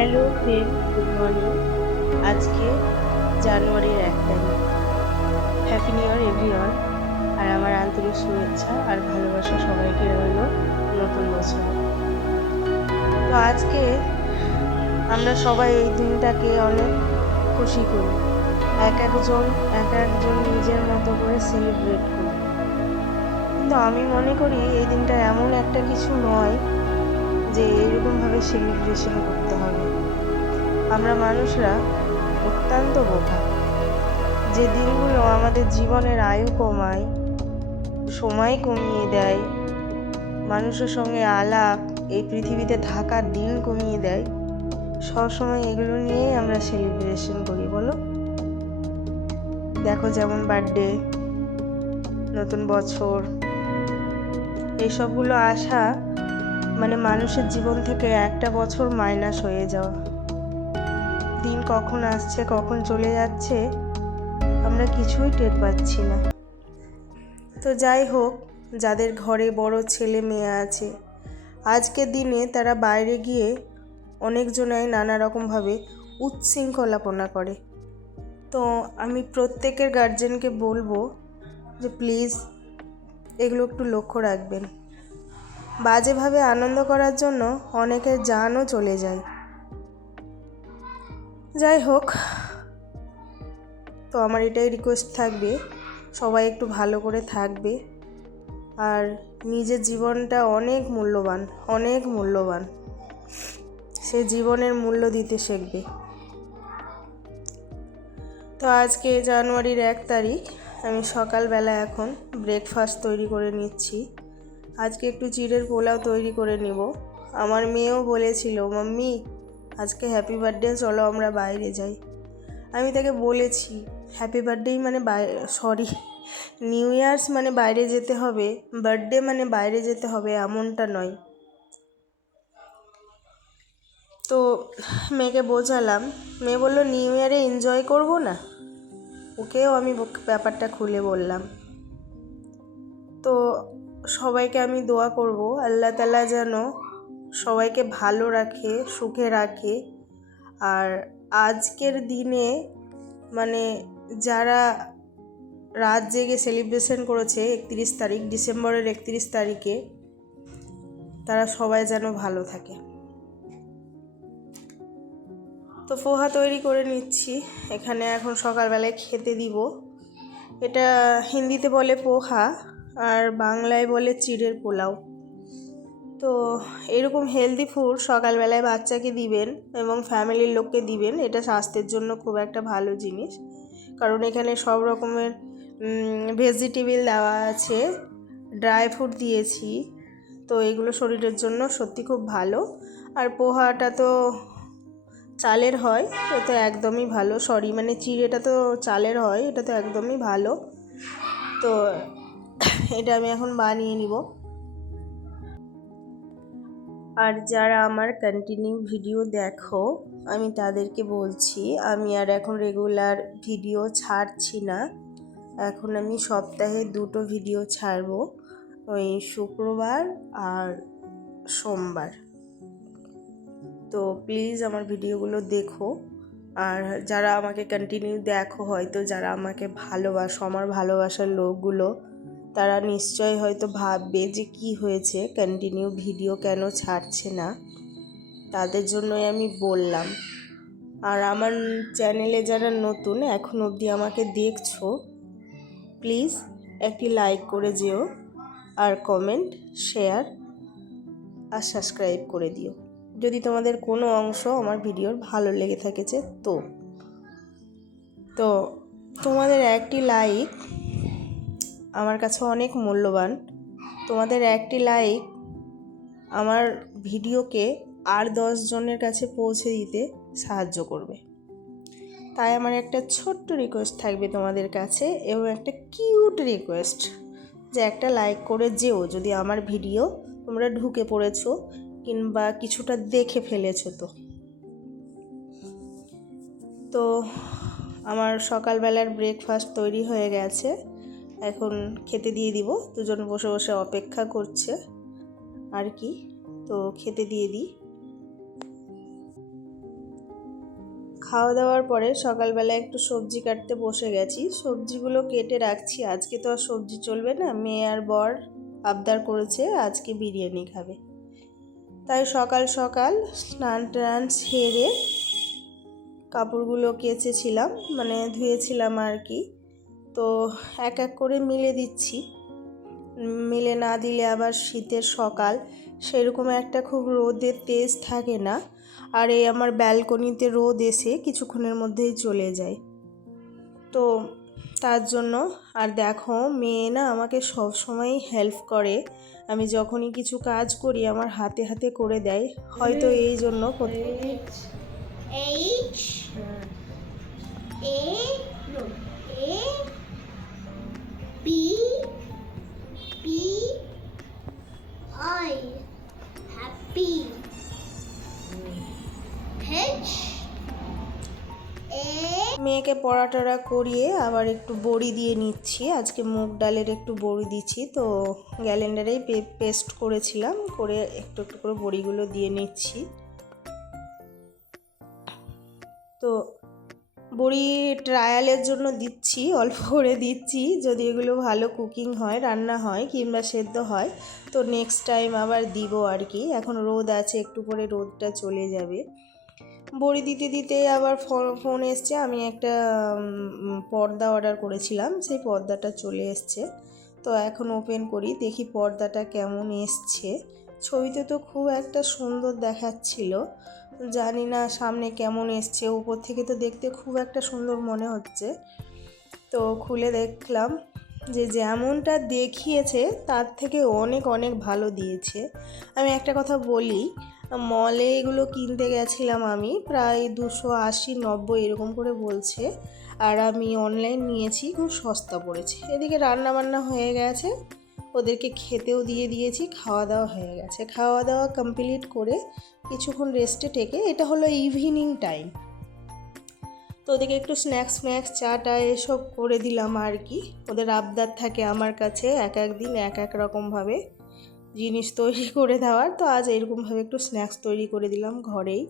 Hello friend, good morning. আজকে জানুয়ারির 1 তারিখ। Happy new year everyone. আর আমার আন্তরিক শুভেচ্ছা আর ভালোবাসা সবাইকে রইল নতুন বছর। তো আজকে আমরা সবাই এই দিনটাকে অনেক খুশি করি, এক একজন নিজের মতো করে সেলিব্রেট করি। কিন্তু আমি মনে করি এই দিনটা এমন একটা কিছু নয় যে এরকমভাবে সেলিব্রেশন করতে হবে। আমরা মানুষরা অত্যন্ত বোকা, যে দিনগুলো আমাদের জীবনের আয়ু কমায়, সময় কমিয়ে দেয়, মানুষের সঙ্গে আলাপ, এই পৃথিবীতে থাকার দিন কমিয়ে দেয়, সবসময় এগুলো নিয়েই আমরা সেলিব্রেশন করি। বলো, দেখো যেমন বার্থডে, নতুন বছর, এইসবগুলো আসা মানে মানুষের জীবন থেকে একটা বছর মাইনাস হয়ে যাওয়া। দিন কখন আসছে কখন চলে যাচ্ছে আমরা কিছুই টের পাচ্ছি না। তো যাই হোক, যাদের ঘরে বড় ছেলে মেয়ে আছে, আজকের দিনে তারা বাইরে গিয়ে অনেকজনাই নানা রকমভাবে উচ্ছৃঙ্খলাপনা করে। তো আমি প্রত্যেকের গার্জেনকে বলবো যে প্লিজ এগুলো একটু লক্ষ্য রাখবেন। বাজেভাবে আনন্দ করার জন্য অনেকের জানও চলে যায়। যাই হোক, তো আমার এটাই রিকোয়েস্ট থাকবে, সবাই একটু ভালো করে থাকবে। আর নিজের জীবনটা অনেক মূল্যবান, সে জীবনের মূল্য দিতে শিখবে। তো আজকে জানুয়ারির 1 তারিখ, আমি সকালবেলা এখন ব্রেকফাস্ট তৈরি করে নিচ্ছি। আজকে একটু চিড়ের পোলাও তৈরি করে নিব। আমার মেয়েও বলেছিল, মাম্মি আজকে হ্যাপি বার্থডে, চলো আমরা বাইরে যাই। আমি তাকে বলেছি হ্যাপি বার্থডে মানে নিউ ইয়ার্স মানে বাইরে যেতে হবে, বার্থডে মানে বাইরে যেতে হবে এমনটা নয়। তো মেয়েকে বোঝালাম, মেয়ে বললো নিউ ইয়ারে এনজয় করবো না। ওকেও আমি ব্যাপারটা খুলে বললাম। তো সবাইকে আমি দোয়া করব আল্লাহ তাআলা যেন সবাইকে ভালো রাখে, সুখে রাখে। আর আজকের দিনে মানে যারা রাত জেগে সেলিব্রেশন করেছে 31 তারিখ, ডিসেম্বরের 31 তারিখে, তারা সবাই যেন ভালো থাকে। তো পোহা তৈরি করে নিচ্ছি এখানে, এখন সকালবেলায় খেতে দিব। এটা হিন্দিতে বলে পোহা আর বাংলায় বলে চিড়ের পোলাও। তো এরকম হেলদি ফুড সকালবেলায় বাচ্চাকে দিবেন এবং ফ্যামিলির লোককে দিবেন। এটা স্বাস্থ্যের জন্য খুব একটা ভালো জিনিস, কারণ এখানে সব রকমের ভেজিটেবল দেওয়া আছে, ড্রাই ফ্রুট দিয়েছি। তো এগুলো শরীরের জন্য সত্যি খুব ভালো। আর পোহাটা তো চালের হয়, এটা তো একদমই ভালো। মানে চিড়েটা তো চালের হয়, এটা তো একদমই ভালো। তো এটা আমি এখন বানিয়ে নিব। আর যারা আমার কন্টিনিউ ভিডিও দেখো, আমি তাদেরকে বলছি আমি আর এখন রেগুলার ভিডিও ছাড়ছি না। এখন আমি সপ্তাহে 2টো ভিডিও ছাড়বো, ওই শুক্রবার আর সোমবার। তো প্লিজ আমার ভিডিওগুলো দেখো। আর যারা আমাকে কন্টিনিউ দেখো, হয়তো যারা আমাকে ভালোবাসো, আমার ভালোবাসার লোকগুলো, তারা নিশ্চয়ই হয়তো ভাববে যে কি হয়েছে, কন্টিনিউ ভিডিও কেন ছাড়ছে না। তাদের জন্যই আমি বললাম। আর আমার চ্যানেলে যারা নতুন এখন অবধি আমাকে দেখছো, প্লিজ একটি লাইক করে যেও, আর কমেন্ট, শেয়ার আর সাবস্ক্রাইব করে দিও যদি তোমাদের কোনো অংশ আমার ভিডিওর ভালো লেগে থাকেছে। তো তোমাদের একটি লাইক আমার কাছে অনেক মূল্যবান। তোমাদের একটি লাইক আমার ভিডিওকে আর 10 জনের কাছে পৌঁছে দিতে সাহায্য করবে। তাই আমার একটা ছোট্ট রিকোয়েস্ট থাকবে তোমাদের কাছে, এবং একটা কিউট রিকোয়েস্ট, যে একটা লাইক করে যেও যদি আমার ভিডিও তোমরা ঢুকে পড়েছো কিংবা কিছুটা দেখে ফেলেছো। তো আমার সকালবেলার ব্রেকফাস্ট তৈরি হয়ে গেছে, এখন খেতে দিয়ে দিব। দুজন বসে বসে অপেক্ষা করছে আর কি। তো খেতে দিয়ে দিই। খাওয়া দাওয়ার পরে সকালবেলা একটু সবজি কাটতে বসে গেছি, সবজিগুলো কেটে রাখছি। আজকে তো আর সবজি চলবে না, মেয়ে আর বর আবদার করেছে আজকে বিরিয়ানি খাবে, তাই সকাল সকাল স্নান টান সেরে কাপড়গুলো কেচেছিলাম, মানে ধুয়েছিলাম আর কি। তো এক এক করে মিলে দিচ্ছি, মিলে না দিলে আবার শীতের সকাল সেরকম একটা খুব রোদের তেজ থাকে না, আর এই আমার ব্যালকনিতে রোদ এসে কিছুক্ষণের মধ্যেই চলে যায়। তো তার জন্য আর দেখো মেয়ে না আমাকে সব সময় হেল্প করে, আমি যখনই কিছু কাজ করি আমার হাতে হাতে করে দেয়, হয়তো এই জন্য মেয়েকে পড়া টড়া করিয়ে আবার একটু বড়ি দিয়ে নিচ্ছি। আজকে মুগ ডালের একটু বড়ি দিচ্ছি, তো গ্যালেন্ডারেই পেস্ট করেছিলাম, করে একটু একটু করে বড়িগুলো দিয়ে নিচ্ছি। তো বড়ি ট্রায়ালের জন্য দিচ্ছি, অল্প করে দিচ্ছি, যদি এগুলো ভালো কুকিং হয়, রান্না হয় কিংবা সেদ্ধ হয় তো নেক্সট টাইম আবার দিব আর কি। এখন রোদ আছে, একটু পরে রোদটা চলে যাবে। বড়ি দিতে দিতে আবার ফোন এসছে, আমি একটা পর্দা অর্ডার করেছিলাম, সেই পর্দাটা চলে এসছে। তো এখন ওপেন করি, দেখি পর্দাটা কেমন এসছে। ছবিতে তো খুব একটা সুন্দর দেখাচ্ছিল, জানি না সামনে কেমন এসছে। উপর থেকে তো দেখতে খুব একটা সুন্দর মনে হচ্ছে, তো খুলে দেখলাম যে যেমনটা দেখিয়েছে তার থেকে অনেক অনেক ভালো দিয়েছে। আমি একটা কথা বলি, মলে এগুলো কিনতে গেছিলাম আমি, প্রায় 280-90 এরকম করে বলছে, আর আমি অনলাইন নিয়েছি, খুব সস্তা পড়েছে। এদিকে রান্না বান্না হয়ে গেছে, ওদেরকে খেতেও দিয়ে দিয়েছি, খাওয়া দাওয়া হয়ে গেছে। খাওয়া দাওয়া কমপ্লিট করে কিছুক্ষণ রেস্টে থেকে, এটা হলো ইভিনিং টাইম, তো ওদেরকে একটু স্ন্যাক্স চা টা এসব করে দিলাম আর কি। ওদের আবদার থাকে আমার কাছে এক এক দিন এক এক রকমভাবে জিনিস তৈরি করে দেওয়ার, তো আজ এরকমভাবে একটু স্ন্যাক্স তৈরি করে দিলাম ঘরেই।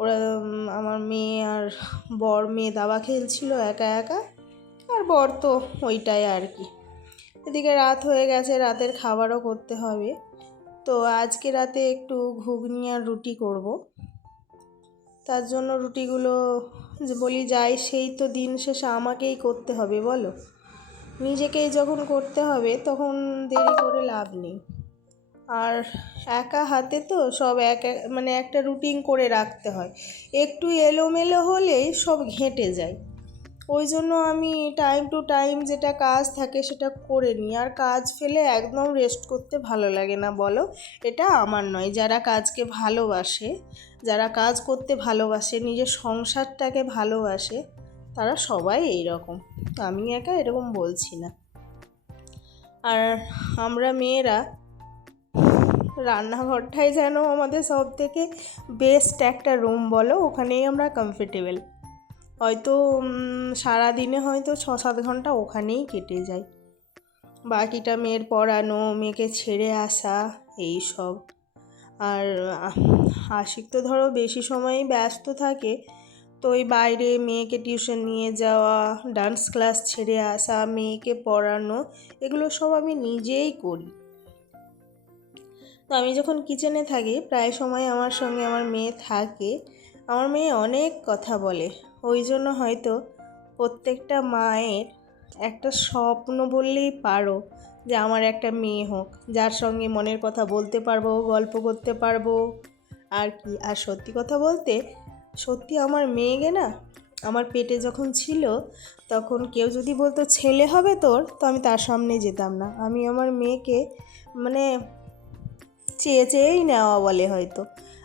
ওরা আমার মেয়ে আর বর, মেয়ে দাবা খেলছিল একা একা, আর বর তো ওইটাই আর কি। এদিকে রাত হয়ে গেছে, রাতের খাবারও করতে হবে। তো আজকে রাতে একটু ঘুগনি আর রুটি করব, তার জন্য রুটিগুলো যে বলি যাই সেই তো দিন শেষে আমাকেই করতে হবে, বলো, নিজেকেই যখন করতে হবে তখন দেরি করে লাভ নেই। আর একা হাতে তো সব মানে একটা রুটিন করে রাখতে হয়, একটু এলোমেলো হলেই সব ঘেঁটে যায়। ওই জন্য আমি টাইম টু টাইম যেটা কাজ থাকে সেটা করে নিই, আর কাজ ফেলে একদম রেস্ট করতে ভালো লাগে না, বলো। এটা আমার নয়, যারা কাজকে ভালোবাসে, যারা কাজ করতে ভালোবাসে, নিজের সংসারটাকে ভালোবাসে, তারা সবাই এই রকম, তো আমি একা এরকম বলছি না। আর আমরা মেয়েরা রান্নাঘরটাই যেন আমাদের সব থেকে বেস্ট একটা রুম, বলো, ওখানেই আমরা কমফর্টেবল। হয়তো সারাদিনে হয়তো 6-7 ঘন্টা ওখানেই কেটে যায়, বাকিটা মেয়ের পড়ানো, মেয়েকে ছেড়ে আসা, এই সব। আর আশিক তো ধরো বেশি সময়ই ব্যস্ত থাকে, তো ওই বাইরে মেয়েকে টিউশন নিয়ে যাওয়া, ডান্স ক্লাস ছেড়ে আসা, মেয়েকে পড়ানো, এগুলো সব আমি নিজেই করি। তো আমি যখন কিচেনে থাকি প্রায় সময় আমার সঙ্গে আমার মেয়ে থাকে। আমার মেয়ে অনেক কথা বলে, ওই জন্য হয়তো প্রত্যেকটা মায়ের একটা স্বপ্ন বললেই পারো যে আমার একটা মেয়ে হোক, যার সঙ্গে মনের কথা বলতে পারবো, গল্প করতে পারবো আর কি। আর সত্যি কথা বলতে, সত্যি আমার মেয়েকে না, আমার পেটে যখন ছিল তখন কেউ যদি বলতো ছেলে হবে তোর, তো আমি তার সামনে যেতাম না। আমি আমার মেয়েকে মানে চেয়েই নেওয়া বলে হয়তো।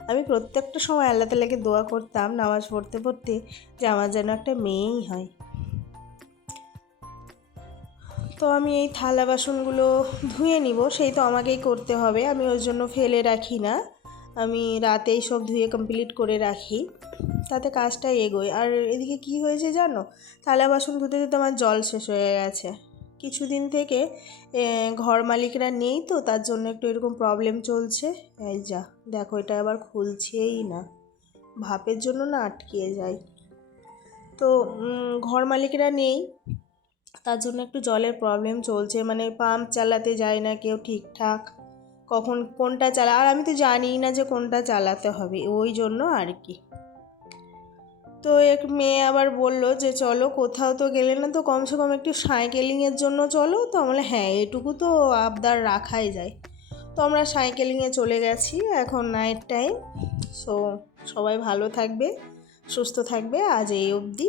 আমি প্রত্যেকটা সময় আল্লাহ তাআলাকে দোয়া করতাম নামাজ পড়তে পড়তে যে আমার যেন একটা মেয়েই হয়। তো আমি এই থালা বাসনগুলো ধুয়ে নিব, সেই তো আমাকেই করতে হবে, আমি ওই জন্য ফেলে রাখি না, আমি রাতেই সব ধুয়ে কমপ্লিট করে রাখি, তাতে কাজটা এগোয়। আর এদিকে কি হয়েছে জানো, থালা বাসন ধুতে ধুতে আমার জল শেষ হয়ে গেছে কিছুদিন থেকে। ঘর মালিকরা নেই তো, তার জন্য একটু এরকম প্রবলেম চলছে। এই যা দেখো, এটা আবার খুলছেই না, ভাপের জন্য না আটকিয়ে যায়। তো ঘর মালিকরা নেই, তার জন্য একটু জলের প্রবলেম চলছে, মানে পাম্প চালাতে যায় না কেউ ঠিকঠাক, কখন কোনটা আর আমি তো জানিই না যে কোনটা চালাতে হবে, ওই জন্য আর কি। তো এক মেয়ে আবার বলল যে চলো কোথাও তো গেলে না, তো কমসে কম একটু সাইকেলিংয়ের জন্য চলো। তো আমরা হ্যাঁ, এটুকু তো আবদার রাখাই যায়। তো আমরা সাইকেলিংয়ে চলে গেছি, এখন নাইট টাইম। সো সবাই ভালো থাকবে, সুস্থ থাকবে। আজ এই অবধি,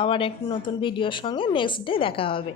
আবার এক নতুন ভিডিওর সঙ্গে নেক্সট ডে দেখা হবে।